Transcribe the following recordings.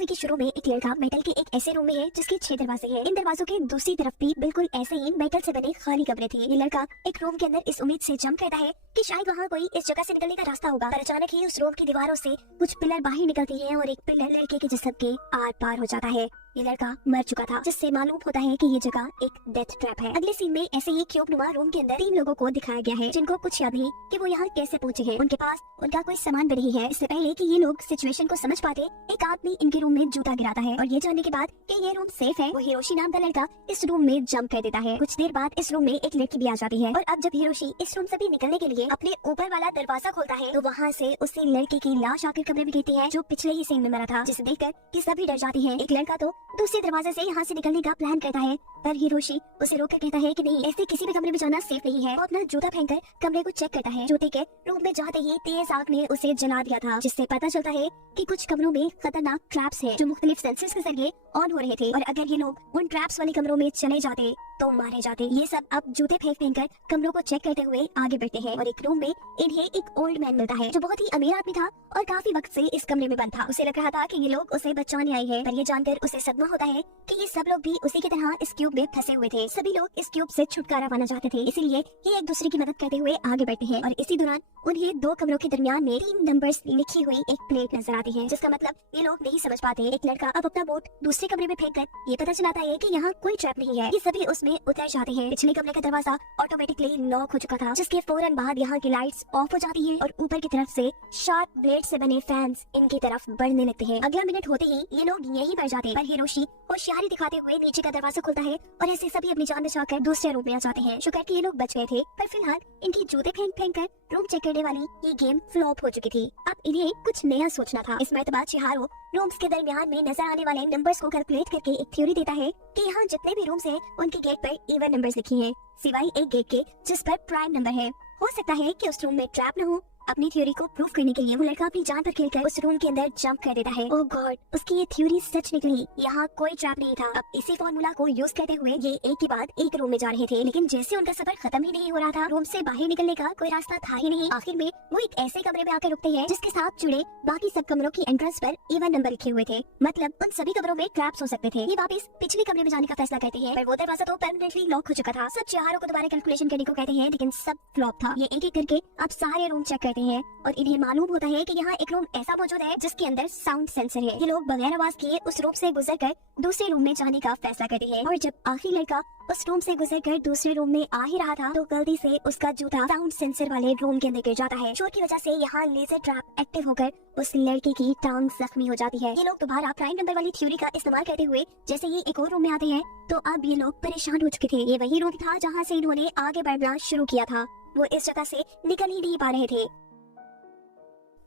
Movie के शुरू में एक लड़का मेटल के एक ऐसे रूम में है जिसके 6 दरवाजे हैं। इन दरवाजों के दूसरी तरफ भी बिल्कुल ऐसे ही मेटल से बने खाली कमरे थे। ये लड़का एक रूम के अंदर इस उम्मीद से जंप करता है कि शायद वहाँ कोई इस जगह से निकलने का रास्ता होगा, पर अचानक ही उस रूम की दीवारों से कुछ पिलर बाहर निकलती हैं और एक पिलर लड़के के जिस्म के आर पार हो जाता है। ये लड़का मर चुका था, जिससे मालूम होता है कि ये जगह एक डेथ ट्रैप है। अगले सीन में ऐसे ही क्यूब नुमा रूम के अंदर 3 लोगों को दिखाया गया है जिनको कुछ याद नहीं कि वो यहाँ कैसे पहुँचे हैं। उनके पास उनका कोई सामान भी नहीं है। इससे पहले कि ये लोग सिचुएशन को समझ पाते, एक आदमी इनके रूम में जूता गिराता है और ये जानने के बाद कि ये रूम सेफ है, वो हिरोशी नाम का लड़का इस रूम में जंप कर देता है। कुछ देर बाद इस रूम में एक लड़की भी आ जाती है और अब जब हिरोशी इस रूम से भी निकलने के लिए अपने ऊपर वाला दरवाजा खोलता है तो वहाँ से उसी लड़के की लाश आकर कमरे में गिरती है जो पिछले ही सीन में मरा था, जिसे देखकर कि सभी डर जाती हैं। एक लड़का तो दूसरे दरवाजे से यहाँ से निकलने का प्लान करता है, पर हिरोशी उसे रोक कर कहता है कि नहीं, ऐसे किसी भी कमरे में जाना सेफ नहीं है। वो अपना जूता फेंककर कमरे को चेक करता है। जूते के रूम में जाते ही तेज आग ने उसे जला दिया था, जिससे पता चलता है कि कुछ कमरों में खतरनाक ट्रैप्स हैं जो मुख्तलिफ सेंसर्स के जरिए ऑन हो रहे थे और अगर ये लोग उन ट्रैप्स वाले कमरों में चले जाते तो मारे जाते। ये सब अब जूते फेंक कर कमरों को चेक करते हुए आगे बढ़ते हैं और एक रूम में इन्हें एक ओल्ड मैन मिलता है जो बहुत ही अमीर आदमी था और काफी वक्त से इस कमरे में बंद था। उसे लग रहा था कि ये लोग उसे बचाने आए हैं, पर ये जानकर उसे सदमा होता है कि ये सब लोग भी उसी की तरह इस क्यूब में फंसे हुए थे। सभी लोग इस क्यूब से छुटकारा पाना चाहते थे, इसीलिए ये एक दूसरे की मदद करते हुए आगे बढ़ते हैं और इसी दौरान उन्हें 2 कमरों के दरमियान में 3 नंबर्स लिखी हुई एक प्लेट नजर आती है, जिसका मतलब ये लोग नहीं समझ पाते। एक लड़का अब अपना बोट दूसरे कमरे में फेंक कर ये पता चलाता है कि यहाँ कोई ट्रैप नहीं है। ये सभी उसमें उतर जाते हैं। पिछले कमरे का दरवाजा ऑटोमेटिकली लॉक हो चुका था, जिसके फौरन बाद यहाँ की लाइट्स ऑफ हो जाती है और ऊपर की तरफ से शार्प ब्लेड से बने फैंस इनकी तरफ बढ़ने लगते हैं। अगला मिनट होते ही ये लोग यहीं मर जाते हैं, पर हिरोशी होशियारी दिखाते हुए नीचे का दरवाजा खुलता है और ऐसे सभी अपनी जान बचाकर दूसरे रूम में आ जाते हैं। शुक्र कि ये लोग बच गए थे, पर फिलहाल इनकी जूते फेंक कर रूम चेक करने वाली ये गेम फ्लॉप हो चुकी थी। अब इन्हें कुछ नया सोचना था। इस मर्तबा चिहारो रूम्स के दरमियान में नजर आने वाले नंबर्स को कैलकुलेट करके एक थ्योरी देता है कि यहाँ जितने भी रूम्स हैं उनके गेट पर इवन नंबर्स लिखे हैं, सिवाय एक गेट के जिस पर प्राइम नंबर है। हो सकता है कि उस रूम में ट्रैप न हो। अपनी थ्योरी को प्रूव करने के लिए वो लड़का अपनी जान पर खेलकर उस रूम के अंदर जंप कर देता है। ओह गॉड, उसकी ये थ्योरी सच निकली। यहाँ कोई ट्रैप नहीं था। अब इसी फॉर्मूला को यूज करते हुए ये एक के बाद एक रूम में जा रहे थे, लेकिन जैसे उनका सफर खत्म ही नहीं हो रहा था, रूम से बाहर निकलने का कोई रास्ता था ही नहीं। आखिर में वो एक ऐसे कमरे में आकर रुकते हैं जिसके साथ जुड़े बाकी सब कमरों की एंट्रेंस पर इवन नंबर लिखे हुए थे, मतलब उन सभी कमरों में ट्रैप्स हो सकते थे। ये वापस पिछले कमरे में जाने का फैसला करते हैं, पर वो दरवाजा तो परमानेंटली लॉक हो चुका था। सब चिहारो को दोबारा कैलकुलेशन करने को कहते हैं, लेकिन सब फ्लॉप था। ये एक एक करके अब सारे रूम चेक करते हैं और इन्हें मालूम होता है कि यहाँ एक रूम ऐसा मौजूद है जिसके अंदर साउंड सेंसर है। ये लोग बगैर आवाज किए उस रूम से गुजरकर दूसरे रूम में जाने का फैसला करते हैं और जब आखिरी लड़का उस रूम से गुजरकर दूसरे रूम में आ ही रहा था तो गलती से उसका जूता साउंड सेंसर वाले रूम के अंदर गिर जाता है। शोर की वजह से यहाँ लेजर ट्रैप एक्टिव होकर उस लड़के की टांग जख्मी हो जाती है। ये लोग दोबारा प्राइम नंबर वाली थ्योरी का इस्तेमाल करते हुए जैसे ही एक और रूम में आते हैं तो अब ये लोग परेशान हो चुके थे। ये वही रूम था जहाँ से इन्होंने आगे बढ़ना शुरू किया था। वो इस जगह से निकल ही नहीं पा रहे थे।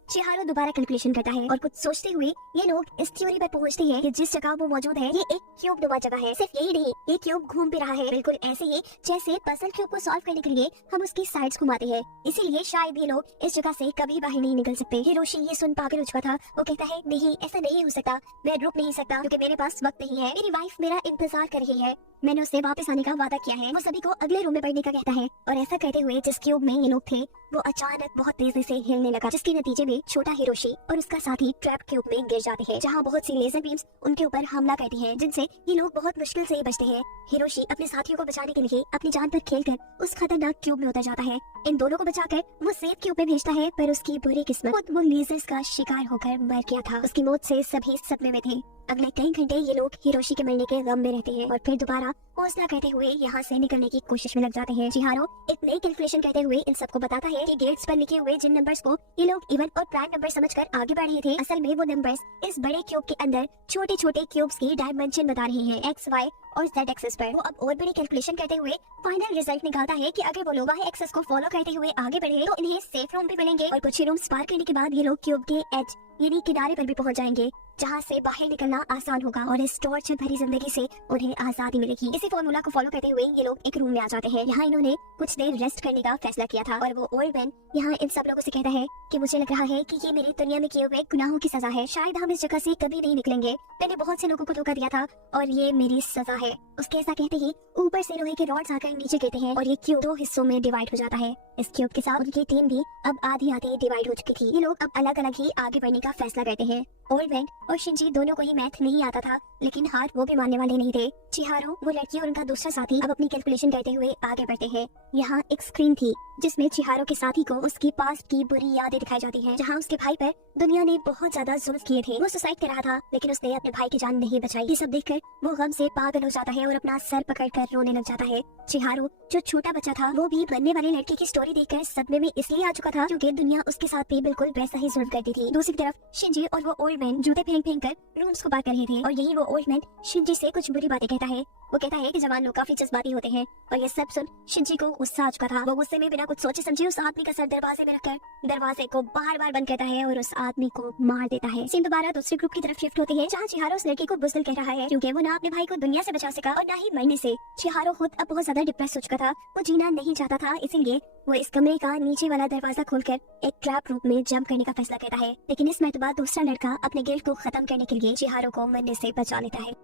चिहारो दोबारा कैलकुलेशन करता है और कुछ सोचते हुए ये लोग इस थ्योरी पर पहुंचते हैं कि जिस जगह वो मौजूद है ये एक क्यूब नुमा जगह है। सिर्फ यही नहीं, ये क्यूब घूम भी रहा है, बिल्कुल ऐसे ही जैसे पजल क्यूब को सॉल्व करने के लिए हम उसकी साइड्स घुमाते हैं। इसीलिए शायद ये लोग इस जगह से कभी बाहर नहीं निकल सकते। हिरोशी ये सुन पागल हो चुका था। वो कहता है नहीं, ऐसा नहीं हो सकता, मैं रुक नहीं सकता क्योंकि मेरे पास वक्त नहीं है। मेरी वाइफ मेरा इंतजार कर रही है, मैंने उससे वापस आने का वादा किया है। वो सभी को अगले रूम में बढ़ने का कहता है और ऐसा कहते हुए जिस क्यूब में ये लोग थे वो अचानक बहुत तेजी से हिलने लगा, जिसके नतीजे में छोटा हिरोशी और उसका साथी ट्रैप क्यूब में गिर जाते हैं, जहाँ बहुत सी लेजर बीम्स उनके ऊपर हमला करती हैं, जिनसे ये लोग बहुत मुश्किल से बचते हैं। हिरोशी अपने साथियों को बचाने के लिए अपनी जान पर खेलकर उस खतरनाक क्यूब में उतर जाता है। इन दोनों को बचाकर वो सेफ क्यूब में भेजता है, पर उसकी बुरी किस्मत वो लेजर्स का शिकार होकर मर गया था। उसकी मौत से सभी सदमे में थे। अगले कई घंटे ये लोग हिरोशी के मरने के गम में रहते हैं और फिर दोबारा हौसला करते हुए यहाँ से निकलने की कोशिश में लग जाते हैं। चिहारो एक नई कैलकुलेशन करते हुए इन सबको बताता है कि गेट्स पर लिखे हुए जिन नंबर्स को ये लोग इवन और प्राइम नंबर समझकर आगे बढ़ रहे थे, असल में वो नंबर्स इस बड़े क्यूब के अंदर छोटे छोटे क्यूब्स की डायमेंशन बता रहे हैं, एक्स, वाई और जेड एक्सेस पर। वो अब और बड़ी कैलकुलेशन करते हुए फाइनल रिजल्ट निकालता है कि अगर वो लोग वाई एक्सेस को फॉलो करते हुए आगे बढ़े तो इन्हें सेफ रूम भी मिलेंगे और कुछ ही रूम्स पार करने के बाद ये लोग क्यूब के एज यानी किनारे पर भी पहुंच जाएंगे, जहां से बाहर निकलना आसान होगा और इस टॉर्चर भरी जिंदगी से उन्हें आजादी मिलेगी। इसी फॉर्मूला को फॉलो करते हुए ये लोग एक रूम में आ जाते हैं। यहाँ इन्होंने कुछ देर रेस्ट करने का फैसला किया था और वो ओल्ड मैन यहाँ इन सब लोगों से कहता है कि मुझे लग रहा है कि ये मेरी दुनिया में किए हुए गुनाहों की सजा है। शायद हम इस जगह से कभी नहीं निकलेंगे। मैंने बहुत से लोगों को धोखा दिया था और ये मेरी सजा है। उसके ऐसा कहते ही ऊपर से लोहे के रॉड्स आकर नीचे गिरते हैं और ये क्यूब 2 हिस्सों में डिवाइड हो जाता है। इस क्यूब के साथ उनकी टीम भी अब आधी आधी डिवाइड हो चुकी थी। ये लोग अब अलग अलग ही आगे बढ़ने का फैसला करते हैं। ओल्ड मैन और शिंजी दोनों को ही मैथ नहीं आता था, लेकिन हार वो भी मानने वाले नहीं थे। चिहारो, वो लड़की और उनका दूसरा साथी अब अपनी कैलकुलेशन करते हुए आगे बढ़ते हैं। यहाँ एक स्क्रीन थी जिसमें चिहारो के साथी को उसकी पास्ट की बुरी यादें दिखाई जाती हैं, जहाँ उसके भाई पर दुनिया ने बहुत ज्यादा जुल्म किए थे। वो सुसाइड कर रहा था, लेकिन उसने अपने भाई की जान नहीं बचाई। ये सब देखकर वो गम से पागल हो जाता है और अपना सर पकड़कर रोने लग जाता है। चिहारो, जो छोटा बच्चा था, वो भी बनने वाले लड़के की स्टोरी देखकर सदमे में इसलिए आ चुका था क्योंकि दुनिया उसके साथ भी बिल्कुल वैसा ही जुल्म करती थी। दूसरी तरफ शिंजी और वो ओल्ड मैन जूते फेंक फेंक कर रूम्स को पार कर रहे थे, और यही वो ओल्ड मैन शिंजी से कुछ बुरी बातें कहता है। वो कहता है कि जवान लोग काफी जज्बाती होते हैं, और ये सब सुन शिंजी को गुस्सा आ चुका था। वो गुस्से में बिना कुछ सोचे समझे उस आदमी का सर दरवाजे में रखकर दरवाजे को बार बार बंद करता है और उस आदमी को मार देता है। सीन दोबारा दूसरे ग्रुप की तरफ शिफ्ट होती है, जहाँ चिहारो उस लड़की को बुज़दिल कह रहा है क्योंकि वो ना अपने भाई को दुनिया से बचा सका और ना ही मरने से। चिहारो खुद अब बहुत ज्यादा डिप्रेस हो चुका था, वो जीना नहीं चाहता था, इसीलिए वो इस कमरे का नीचे वाला दरवाजा खोलकर एक ट्रैप रूप में जंप करने का फैसला करता है। लेकिन इस मर्तबा दूसरा लड़का अपने गिल्ट को खत्म करने के लिए चिहारो को मरने से बचा लेता है।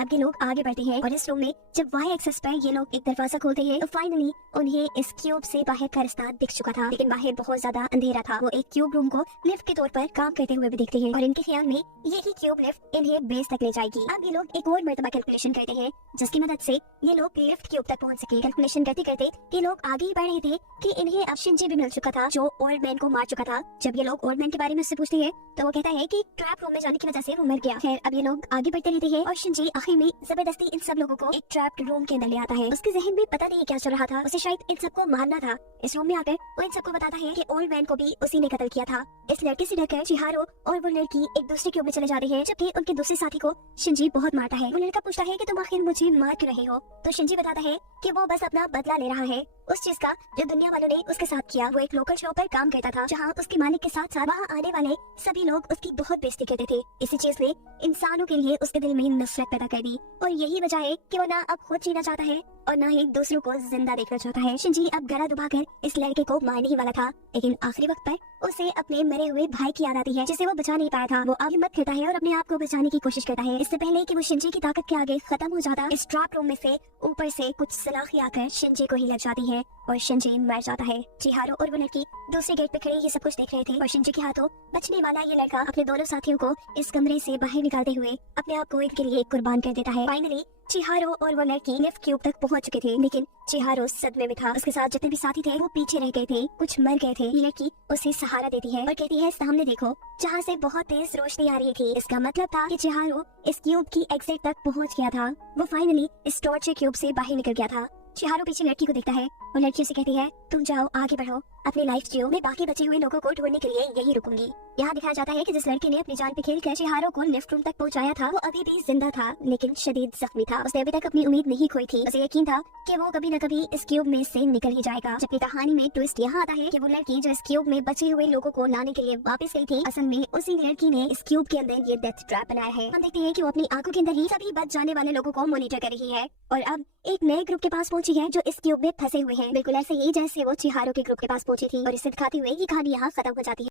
अब ये लोग आगे बढ़ते हैं और इस रूम में जब वाई एक्सेस पर ये लोग एक दरवाजा खोलते हैं तो फाइनली उन्हें इस क्यूब से बाहर का रास्ता दिख चुका था, लेकिन बाहर बहुत ज्यादा अंधेरा था। वो एक क्यूब रूम को लिफ्ट के तौर पर काम करते हुए भी देखते हैं और इनके ख्याल में यही क्यूब लिफ्ट इन्हें बेस तक ले जाएगी। अब ये लोग एक और मर्तबा कैलकुलेशन करते हैं जिसकी मदद से ये लोग लिफ्ट क्यूब तक पहुंच सके। कैलकुलेशन करते करते ये लोग आगे ही बढ़ रहे थे कि इन्हें अब शिंजी भी मिल चुका था जो ओल्ड मैन को मार चुका था। जब ये लोग ओल्ड मैन के बारे में उससे पूछते हैं तो वो कहता है कि ट्रैप रूम में जाने की वजह से वो मर गया। खैर, अब ये लोग आगे बढ़ते रहते हैं और शिंजी आखिर में जबरदस्ती इन सब लोगों को एक ट्रैप्ड रूम के अंदर ले आता है। उसके जहन में पता नहीं क्या चल रहा था, उसे शायद इन सबको मारना था। इस रूम में आकर वो इन सबको बताता है कि ओल्ड मैन को भी उसी ने कत्ल किया था। इस लड़के से डरकर चिहारो और वो लड़की एक दूसरे क्यूब में चले जाते हैं, जबकि उनके दूसरे साथी को शिंजी बहुत मारता है। वो लड़का पूछता है कि तुम आखिर मुझे मार क्यों रहे हो, तो शिंजी बताता है कि वो बस अपना बदला ले रहा है उस चीज का जो दुनिया वालों ने उसके साथ किया। वो एक लोकल शॉप पर काम करता था जहाँ उसके मालिक के साथ साथ वहाँ आने वाले सभी लोग उसकी बहुत बेइज्जती करते थे। इसी चीज ने इंसानों के लिए उसके दिल में नफरत पैदा कर दी, और यही वजह है कि वो ना अब खुद जीना चाहता है और ना ही दूसरों को जिंदा देखना चाहता है। शिंजी अब गला दबाकर इस लड़के को मारने ही वाला था, लेकिन आखिरी वक्त पर उसे अपने मरे हुए भाई की याद आती है जिसे वो बचा नहीं पाया था। वो अब हिम्मत करता है और अपने आप को बचाने की कोशिश करता है। इससे पहले कि वो शिंजी की ताकत के आगे खत्म हो जाता, इस ट्रैप रूम में से ऊपर से कुछ सलाखी आकर शिंजी को ही लग जाती है और शिंजी मर जाता है। चिहारो और वो लड़की दूसरे गेट पे खड़े ये सब कुछ देख रहे थे और शिंजी के हाथों बचने वाला ये लड़का अपने दोनों साथियों को इस कमरे से बाहर निकालते हुए अपने आप को इनके लिए कुर्बान कर देता है। फाइनली चिहारो और वो लड़की लिफ्ट क्यूब तक पहुंच चुके थे, लेकिन चिहारो सदमे में था। उसके साथ जितने भी साथी थे वो पीछे रह गए थे, कुछ मर गए थे। ये लड़की उसे सहारा देती है और कहती है सामने देखो, जहाँ से बहुत तेज रोशनी आ रही थी। इसका मतलब था कि चिहारो इस क्यूब की एग्जिट तक पहुंच गया था। वो फाइनली इस टॉर्चर क्यूब से बाहर निकल गया था। चिहारो पीछे लड़की को देखता है और लड़की उसे कहती है तुम जाओ, आगे बढ़ो, अपनी लाइफ जियो, मैं बाकी बचे हुए लोगों को ढूंढने के लिए यही रुकूंगी। यहाँ दिखाया जाता है कि जिस लड़के ने अपनी जान पे खेल कर चिहारो को लिफ्ट रूम तक पहुंचाया था वो अभी भी जिंदा था, लेकिन शदीद जख्मी था। उसने अभी तक अपनी उम्मीद नहीं खोई थी। उसे यकीन था कि वो कभी न कभी इस क्यूब में से निकल ही जाएगा। जबकि कहानी में ट्विस्ट यहाँ आता है कि वो लड़की जो इस क्यूब में बचे हुए लोगों को लाने के लिए वापस गई थी, असल में उसी लड़की ने इस क्यूब के अंदर ये डेथ ट्रैप बनाया है। हम देखते हैं कि वो अपनी आंखों के अंदर ही सभी बच जाने वाले लोगों को मॉनिटर कर रही है और अब एक नए ग्रुप के पास पहुंची है जो इस क्यूब में फंसे हुए हैं, बिल्कुल ऐसे ही जैसे वो चिहारो के ग्रुप के पास पहुंची थी। और इसे दिखाते हुए ये कहानी यहाँ खत्म हो जाती है।